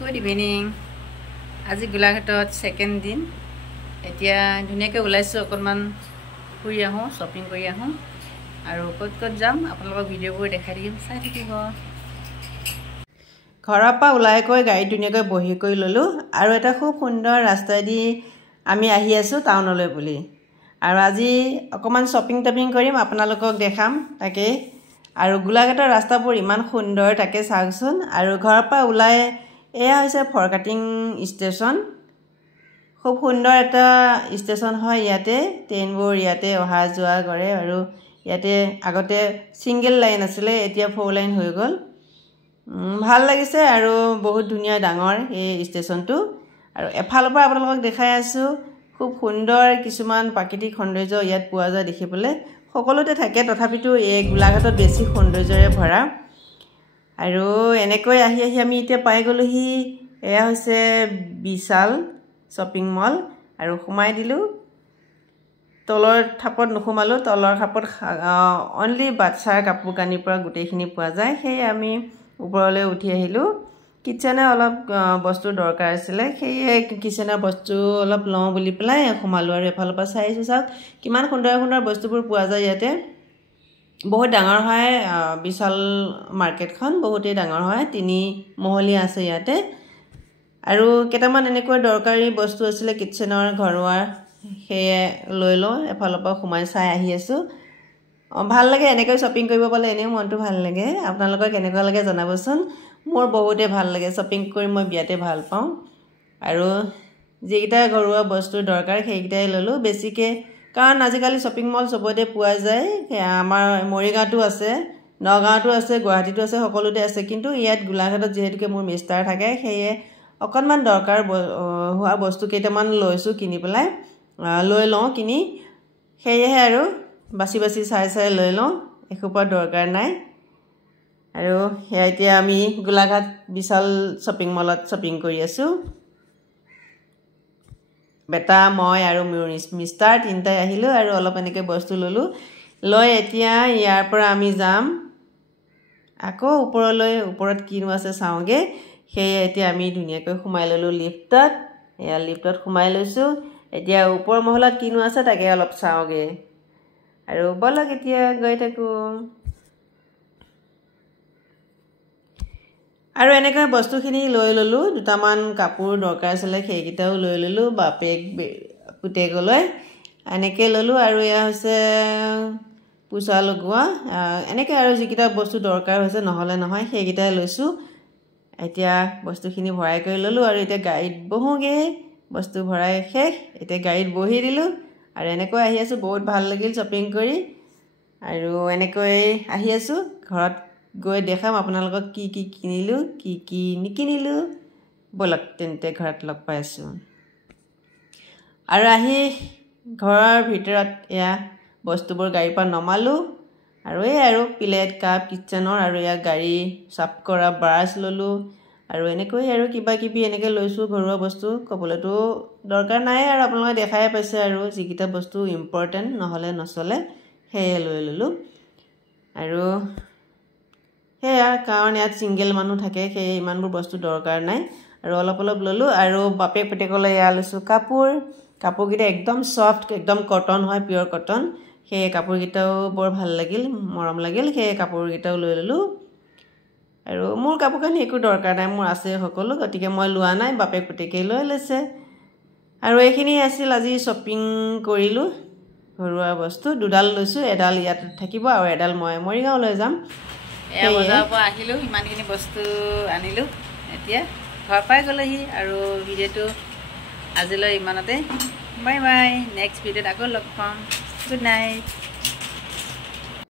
Good evening. আজি গোলাঘাটত second দিন এতিয়া ধুনিয়াকে ওলাইছো অকমান ফুৰি আহো শপিং কৰি আহো আৰু কত যাম আপোনালোকক ভিডিঅ'বোৰ দেখাই দিম চাই থাকিব ঘৰৰ পৰা ওলাই গৈ গাড়ী ধুনিয়াকৈ বহি কৰি ললো আৰু এটা খুব সুন্দৰ ৰাস্তাদি আমি আহি আছো টাউনলৈ বুলি আৰু আজি অকমান শপিং কৰিম আপোনালোকক দেখাম তাকে আৰু গোলাঘাটৰ ৰাস্তাবোৰ ইমান সুন্দৰ তাকে চাওকচোন আৰু ঘৰৰ পৰা ওলাই এয়া হৈছে ফৰকাটিং ষ্টেচন খুব সুন্দৰ এটা ষ্টেচন হয় ইয়াতে ট্ৰেইনবোৰ ইয়াতে অহা যোৱা কৰে আৰু ইয়াতে আগতে সিঙ্গেল লাইন আছিল এতিয়া ফ'ৰ লাইন হৈ গ'ল ভাল লাগিছে আৰু বহুত ধুনিয়া ডাঙৰ এই ষ্টেচনটো আৰু এফালৰ পৰা আপোনালোকক দেখাই আছো খুব সুন্দৰ কিছুমান প্ৰাকৃতিক সৌন্দৰ্য ইয়াত পোৱা যায় দেখিবলৈ সকলোতে থাকে তথাপিতো এই গোলাঘাটত বেছি সৌন্দৰ্যৰে ভৰা আৰু এনেকৈ আহি আমি এতিয়া পাই গলোহি এয়া হৈছে বিশাল শপিং মল আৰু সোমাই দিলো তলৰ থাপত নখুমালো তলৰ খাপত অনলি বাচ্চাৰ কাপোৰ কানিৰ পৰা গুটেইখিনি পোৱা যায় সেই আমি ওপৰলৈ উঠি আহিলো কিচেনে অলপ বস্তু দৰকাৰ আছিল সেই কিচেনৰ বস্তু অলপ লওঁ বুলি প্লাই সোমালো আৰু এফালৰ পৰা চাইছো চাওক কিমান সুন্দৰ সুন্দৰ বস্তুবোৰ পোৱা যায় ইয়াতে বহুত ডাঙৰ হয় বিশাল মাৰ্কেটখন বহুতেই ডাঙৰ হয় 3 মহলীয়া আছে ইয়াতে আৰু কেটামান এনেকৈ দৰকাৰী বস্তু আছিল কিচেনৰ ঘৰুৱা হেয়ে লৈ ল এফালৰ পৰা সোমাই চাই আহি আছো ভাল লাগে এনেকৈ শপিং কৰিব পালে এনে মনটো ভাল লাগে আপোনালোকক কেনেকুৱা লাগে জনাবচোন মোৰ বহুতে ভাল লাগে শপিং কৰি মই বিয়াতে ভাল পাওঁ আৰু যেইটা ঘৰুৱা বস্তু দৰকাৰ সেইকেইটাই ললো বেছিকে কাৰণ আজিকালি শপিং মল সবতে পোৱা যায় আমাৰ মৰিগাঁওটো আছে নগাঁওটো আছে গুৱাহাটীটো আছে সকলোতে আছে কিন্তু ইয়াত গোলাঘাটত যেহেতুকে মোৰ মিষ্টাৰ থাকে সেয়ে অকনমান দৰকাৰ হোৱা বস্তু কেইটামান লৈছো কিনি পেলাই লৈ লওঁ কিনি সেয়ে আৰু বাছি চাই লৈ লওঁ একোপা দৰকাৰ নাই আৰু এতিয়া আমি গোলাঘাট বিশাল শপিং মলত শপিং কৰি আছো বেটা মই আৰু মিষ্টাৰ তিনটাই আহিলো আৰু অলপ এনেকৈ বস্তু ললো লৈ এতিয়া ইয়াৰ পৰা আমি যাম আকৌ ওপৰত কিনো আছে চাওগে সেই এতিয়া আমি ধুনিয়াকৈ সোমাই ললো লিফটত এয়া লিফটত সোমাই লৈছো এতিয়া ওপৰ মহলাত কিনো আছে তাকে অলপ চাওগে আৰু বলক এতিয়া গৈ থাকো আৰু এনেকৈ বস্তুখিনি লৈ ললো দুটামান কাপোৰ দৰকাৰ আছিল সেইকিটাও লৈ ললো বাপেক পুতেকলৈ এনেকৈ ললো আৰু এয়া হৈছে পুছা লগোৱা এনেকৈ আৰু যিকিটা বস্তু দৰকাৰ হৈছে নহলে নহয় সেইকিটাই লৈছো এতিয়া বস্তুখিনি ভৰাই কৰি ললো আৰু এতিয়া গাড়ীত বহোগে বস্তু ভৰাই শেষ এতিয়া গাড়ীত বহি দিলো আৰু এনেকৈ আহি আছো বহুত ভাল লাগিল শপিং কৰি আৰু এনেকৈ আহি আছো ঘৰত গৈ দেখাম আপোনালোকক কি কিনিলো কি নিকিনিলো বলক তেন্তে ঘৰত লগ পাই আছো আৰু আহি ঘৰৰ ভিতৰত এয়া বস্তুবোৰ গাড়ীৰ পৰা নমালো আৰু এই আৰু প্লেট কাপ কিচেনৰ আৰু এয়া গাড়ী সাফ কৰা ব্ৰাছ ললো আৰু এনেকৈ আৰু কিবা কিবি এনেকৈ লৈছো ঘৰুৱা বস্তু কবলেতো দৰকাৰ নাই আৰু আপোনালোকে দেখাই পাইছে আৰু যিকিটা বস্তু ইম্পৰ্টেন্ট নহলে নচলে হেয়ে লৈ ললো আৰু হেয়া কাৰণ ইয়াত সিঙ্গেল মানুহ থাকে সেই ইমানবোৰ বস্তু দৰকাৰ নাই আৰু অলপ ললো আৰু বাপেক পুতেকলৈ এয়া লৈছো কাপোৰকিটা একদম সফট একদম কটন হয় পিওৰ কটন সেই কাপোৰকিটাও বৰ ভাল লাগিল মৰম লাগিল সেই কাপোৰকিটাও লৈ ললো আৰু মোৰ কাপোৰ কানি একো দৰকাৰ নাই মোৰ আছে সকলো গতিকে মই লোৱা নাই বাপেক পুতেকে লৈ লৈছে আৰু এইখিনি আছিল আজি শপিং কৰিলো ঘৰুৱা বস্তু দুডাল লৈছো এডাল ইয়াত থাকিব আৰু এডাল মই মৰিগাঁও লৈ যাম এ বজাৰ পৰা আহিলো ইমানখিনি বস্তু আনিলো এতিয়া ঘৰ পাই গলহি আৰু ভিডিঅ'টো আজিলৈ ইমানতে বাই নেক্সট ভিডিঅ'ত আকৌ লগ পাম গুড নাইট